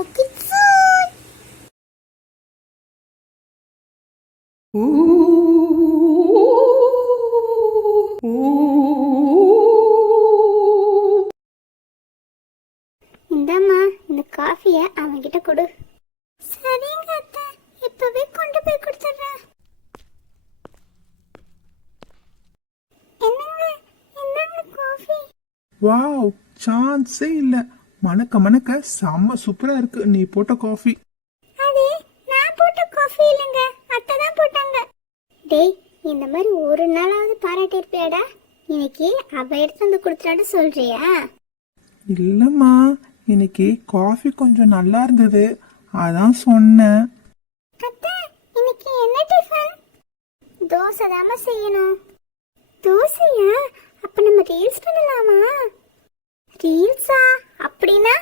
like it soon. இந்தாம்மா இந்த காஃபியை அவன்கிட்ட கொடு. சரிங்க அத்தை, இப்பவே கொண்டு போய் கொடுத்துட்றேன். என்னங்க, என்னங்க காஃபி? வாவ், சான்ஸே இல்ல. மணக்க மணக்க செம்ம சூப்பரா இருக்கு நீ போட்ட காஃபி. அது நான் போட்ட காஃபி இல்லைங்க, அத்தை தான் போட்டாங்க. டேய், இந்த மாதிரி ஒரு நாளாவது பாராட்டி இருப்பியாடா? இன்னைக்கு அவ எடுத்து வந்து கொடுத்துட்டான்னு சொல்றியா? இல்லம்மா, இன்னைக்கு காஃபி கொஞ்சம் நல்லா இருந்தது, அதான் சொன்னேன். அத்தை, இன்னைக்கு என்ன டிஃபன்? தோசை தாமா செய்யணும். தோசையா? அப்ப நம்ம ரீல்ஸ் பண்ணலாமா? ரீல்ஸா? அப்படின்னா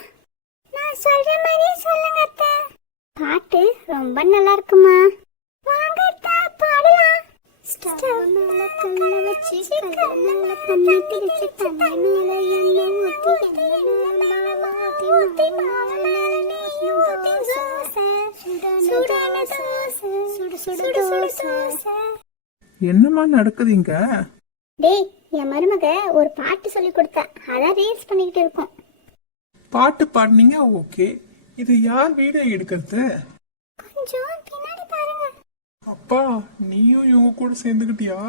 நான் சொல்ற மாதிரியே சொல்லுங்க அத்தை. பாட்டு ரொம்ப நல்லா இருக்குமா? வாங்க அத்தை, பாடலாம். ஸ்டவ் மேல கல்ல வச்சு கல்ல தண்ணி திரிச்சு தண்ணி மேல எண்ணெய் ஊத்தி எண்ணெய் ஊத்தி மாவுல நெய் ஊத்தி தோசை சுடான தோசை சுடு சுடு தோசை. என்னம்மா நடக்குதுங்க? டேய், என் மருமக ஒரு பாட்டு சொல்லி கொடுத்தா, அதான் ரீல்ஸ் பண்ணிக்கிட்டு இருக்கோம். பாட்டு பாடுனீங்க, ஓகே. இது யார் வீடியோ எடுக்கிறது? கொஞ்சம் பின்னாடி பாருங்க. அப்பா, நீயும் இவங்க கூட சேர்ந்துக்கிட்டியா?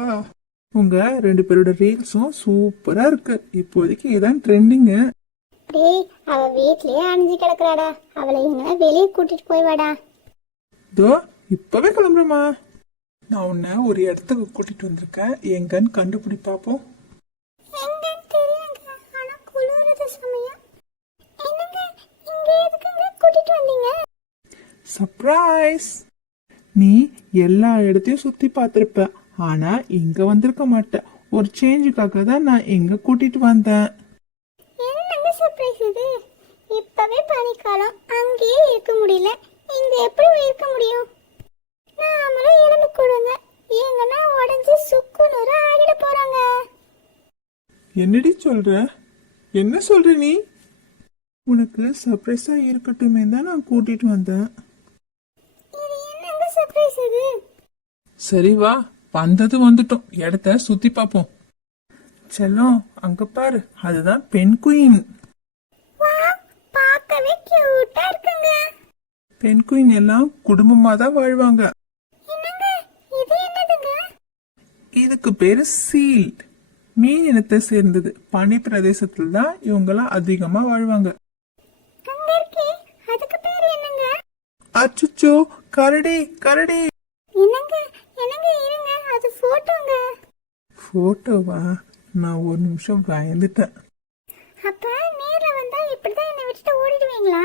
உங்க 2 பேரோட ரீல்ஸும் சூப்பரா இருக்கு. இப்போதைக்கு இதான் ட்ரெண்டிங். டேய், அவ வீட்லயே அணிஞ்சு கிடக்குறாடா, அவளை எங்கன்னா வெளியே கூட்டிட்டு போய் வாடா. இதோ இப்பவே கிளம்புறேம்மா. நான் உன்னை ஒரு இடத்துக்கு கூட்டிட்டு வந்திருக்கேன், எங்கன்னு கண்டுபிடி பாப்போம். எங்கன்னு தெரியலங்க, ஆனா குளிருது சமயம். என்னங்க, இங்க எதுக்குங்க கூட்டிட்டு வந்தீங்க? சர்ப்ரைஸ்! நீ எல்லா இடத்தையும் சுத்தி பார்த்திருப்ப, ஆனா இங்க வந்திருக்க மாட்ட. ஒரு சேஞ்சுக்காக தான் நான் இங்க கூட்டிட்டு வந்தேன். என்னங்க சர்ப்ரைஸ் இது? இப்பவே பனிக்காலம், அங்கேயே இருக்க முடியல, இங்க எப்படி இருக்க முடியும்? நாமளும் எலும்பு கொடுங்க, எங்கன்னா உடஞ்சி சுக்கு நூறு ஆகிட போறாங்க. என்னடி சொல்ற? என்ன சொல்ற நீ? உனக்கு சர்ப்ரைஸா இருக்கட்டுமே தான் நான் கூட்டிட்டு வந்தேன். இது என்னங்க சர்ப்ரைஸ் இது? சரி வா, வந்தது வந்துட்டோம், இடத்த சுத்தி பாப்போம். செல்லம், அங்க பாரு, அதுதான் பெண் குயின். வாவ், பார்க்கவே கியூட்டா இருக்குங்க. பெண் குயின் எல்லாம் குடும்பமா தான் வாழ்வாங்க. என்னங்க, இது என்னதுங்க? இதுக்கு பேரு சீல். மீன் இனத்தை சேர்ந்தது. பனி பிரதேசத்துல தான் இவங்கெல்லாம் அதிகமா வாழ்வாங்க. அங்க இருக்கே, அதுக்கு பேர் என்னங்க? அச்சுச்சோ, கரடி கரடி. என்னங்க, என்னங்க, இருங்க, அது போட்டோங்க. போட்டோவா? நான் ஒரு நிமிஷம் பயந்துட்டேன். அப்ப நேர்ல வந்தா இப்படிதான் என்ன விட்டுட்டு ஓடிடுவீங்களா?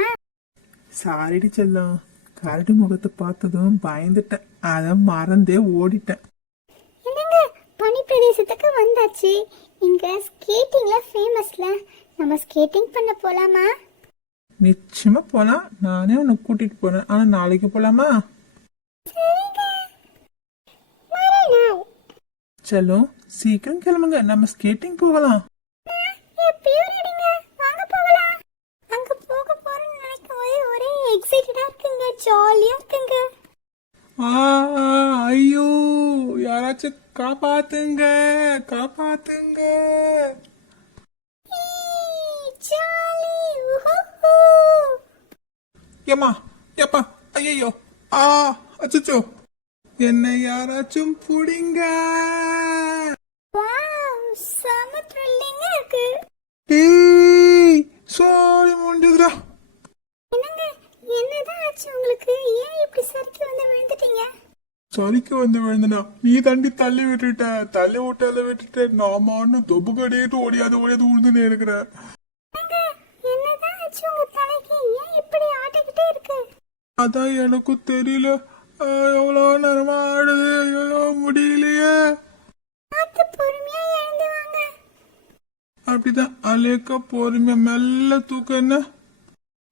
சாரிடி செல்லம், கரடி முகத்தை பார்த்ததும் பயந்துட்டேன், அத மறந்தே ஓடிட்டேன். என்னங்க, பனி பிரதேசத்துக்கு வந்தாச்சு. இங்க ஸ்கேட்டிங்ல ஃபேமஸ்ல, நம்ம ஸ்கேட்டிங் பண்ண போலாமா? நிச்சயமா போலாம், நானே உன்னை கூட்டிட்டு போறேன். ஆனா நாளைக்கு போலாமா? சரிங்க, மறுநாள். செல்லம், சீக்கிரம் கிளம்புங்க, நம்ம ஸ்கேட்டிங் போகலாம். எப்பயும் ரெடிங்க, வாங்க போகலாம். அங்க போக போறேன்னு நினைக்கும் போது ஒரே எக்ஸைட்டடா இருக்குங்க, ஜாலியா இருக்குங்க. ஐயோ, யாராச்சும் காப்பாத்துங்க, காப்பாத்துங்க. ஜாலி, ஏமா, எப்பா, ஐயோ, அச்சோ, என்னை யாராச்சும் புடிங்க. வாவ், செம த்ரில்லிங்கா இருக்கு. ஏய், சோரி முடிஞ்சதுடா. என்னங்க, என்னதான் ஆச்சு உங்களுக்கு? ஏன் இப்படி சறுக்கி வந்து விழுந்துட்டீங்க? சரிக்கு வந்து விழுந்தனா, நீ தாண்டி தள்ளி விட்டுட்ட. தள்ளி விட்டால விட்டுட்ட, நாம தொப்பு கடையிட்டு ஓடியாது விழுந்துனே இருக்கிற. என்னதான் ஆச்சு உங்க தலைக்கு? ஏன் இப்படி ஆட்டிக்கிட்டே இருக்கு? அதான் எனக்கும் தெரியல. எவ்வளோ நேரமா ஆடுது, ஐயோ முடியலையே. பார்த்து பொறுமையா எழுந்து வாங்க. அப்படிதான் அலேக்கா பொறுமையா மெல்ல தூக்க. என்ன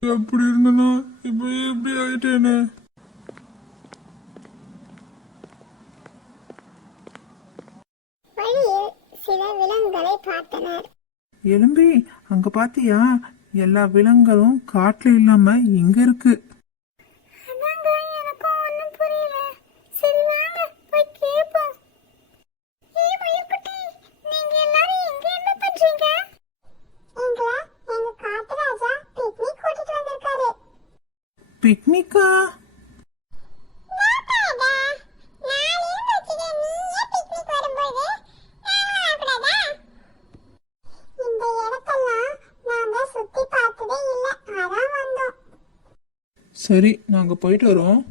எப்படி இருந்தனா இப்படி இப்படி ஆயிட்டேன்னு. வழியில் சில விலங்குகளை பார்த்தனர். எலும்பி, அங்க பாத்தியா? எல்லா விலங்குகளும் காட்டுல இல்லாம இங்க இருக்கு. அதாங்க எனக்கும் ஒண்ணும் புரியல. சரி வாங்க போய் கேப்போம். ஏய் மயில்குட்டி, நீங்க எல்லாரும் இங்க என்ன பண்றீங்க? எங்க காட்டு ராஜா பிக்னிக் கூட்டிட்டு வந்திருக்காரு. பிக்னிக்கா? சரி, நாங்க போயிட்டு வரோம்.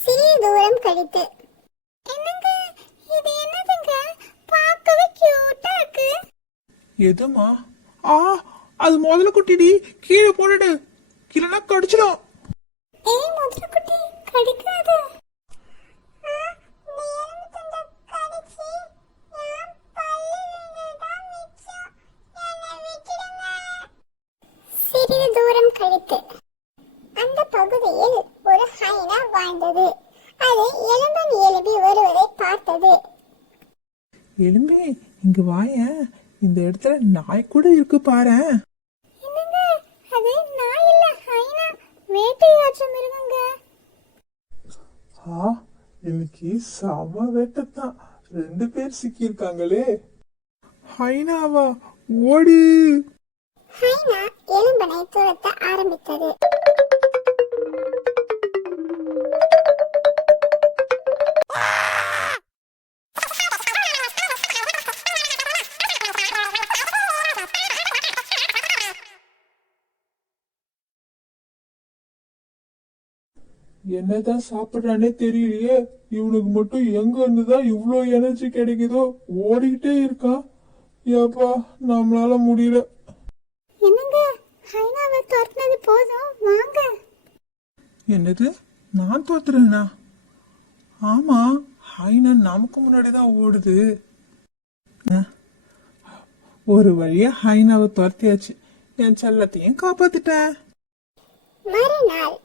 சிறிது தூரம் கழித்து, என்னங்க இது என்னதுங்க? பார்க்கவே கியூட்டா இருக்கு. எதுமா? ஆ, அது முதல்ல குட்டிடி, கீழே போடுடு, கீழே கடிச்சிடும். ஏய் முதல்ல குட்டி, கடிக்காத. சிறிது தூரம் கழித்து, அந்த பகுதியில் ஒரு ஹைனா வாழ்ந்தது. அது எலும்பன் எலும்பி வருவதை பார்த்தது. எலும்பி, இங்க வாயேன், இந்த இடத்துல நாய் கூட இருக்கு பாரேன். என்னங்க, அது நாய் இல்ல, ஹைனா, வேட்டையாற்றும் மிருகங்க. ஆ, இன்னைக்கு செம வேட்டத்தான், 2 பேர் சிக்கியிருக்காங்களே. ஹைனாவா? ஓடு. ஹைனா எலும்பனை துரத்த ஆரம்பித்தது. என்னதான் சாப்பிடுறானே தெரியலையே, இவனுக்கு மட்டும் எங்க இருந்துதான் இவ்ளோ எனர்ஜி கிடைக்குதோ, ஓடிக்கிட்டே இருக்கான். ஏப்பா, நம்மளால முடியல. என்னங்க, ஹைனாவை துரத்துனது போதும், வாங்க. என்னது, நான் தோத்துறேனா? ஆமா, ஹைனா நமக்கு முன்னாடிதான் ஓடுது. ஒரு வழியா ஹைனாவை துரத்தியாச்சு, என் செல்லத்தையும் காப்பாத்திட்டேன். மறுநாள்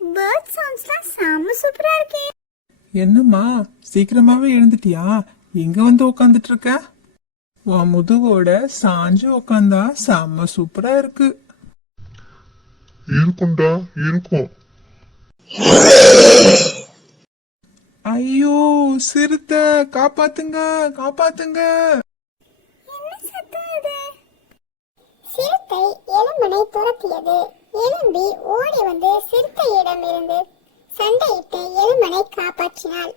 பேர்ட் சவுண்ட்ஸ்லாம் செம்ம சூப்பரா இருக்கே. என்னம்மா, சீக்கிரமாவே எழுந்துட்டியா? எங்க வந்து உக்காந்துட்டு இருக்க? உன் முதுகோட சாஞ்சு உக்காந்தா செம்ம சூப்பரா இருக்கு. இருக்கும்டா, இருக்கும். ஐயோ, சிறுத்தை, காப்பாத்துங்க, காப்பாத்துங்க. என்ன சத்தம் இது? சிறுத்தை எலும்பனை துரத்தியது. எலும்பி ஓடி வந்து சிறுத்தையிடம் இருந்து சண்டையிட்டு எலும்பனை காப்பாற்றினாள்.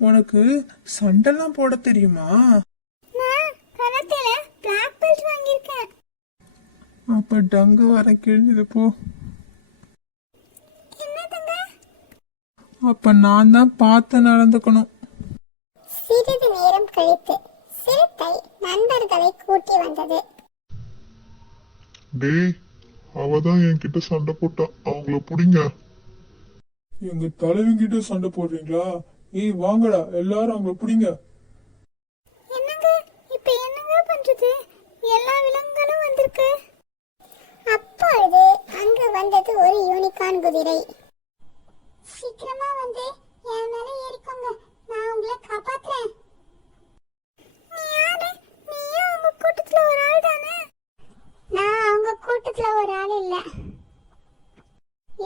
உனக்கு சண்டெல்லாம் போட தெரியுமா? நான் கராத்தேல பிளாக் பெல்ட் வாங்கியிருக்கேன். அப்ப டங்க வர கிழிஞ்சது போ. என்னதுங்க? அப்ப நான் தான் பார்த்து நடந்துக்கணும். சிறிது நேரம் கழித்து சிறுத்தை நண்பர்களை கூட்டி வந்தது. டேய், அவதான் என்கிட்ட சண்டை போட்டா, அவங்கள புடிங்க. எங்க தலைவங்கிட்ட சண்டை போடுறீங்களா? ஏய் வாங்கடா, எல்லாரும் அவங்கள பிடிங்க. என்னங்க, இப்ப என்னங்க பண்றது? எல்லா விலங்குகளும் வந்திருக்கு. அப்பொழுது அங்கு வந்தது ஒரு யூனிகார்ன் குதிரை. சீக்கிரமா வந்து என் மேல ஏறிக்கோங்க, நான் உங்களை காப்பாத்துறேன். நீ யாரு? நீயும் அவங்க கூட்டத்துல ஒரு ஆள் தானே? நான் அவங்க கூட்டத்துல ஒரு ஆள் இல்ல.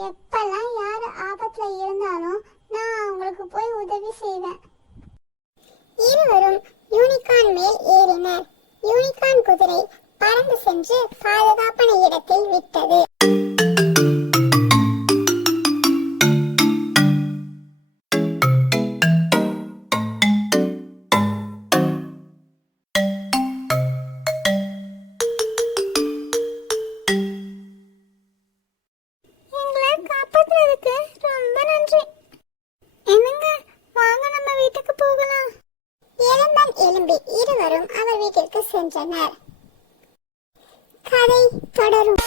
எப்பெல்லாம் யாரு ஆபத்துல இருந்தாலும் நான் அவங்களுக்கு போய் உதவி செய்வேன். இருவரும் யூனிகார்ன் மேல் ஏறினர். யூனிகார்ன் குதிரை பறந்து சென்று பாதுகாப்பான இடத்தில் விட்டது. எங்களை காப்பாத்துறதுக்கு ரொம்ப நன்றி. என்னங்க, வாங்க நம்ம வீட்டுக்கு போகலாம். எலும்பன் எலும்பி இருவரும் அவர் வீட்டிற்கு சென்றனர். கதை தொடரும்.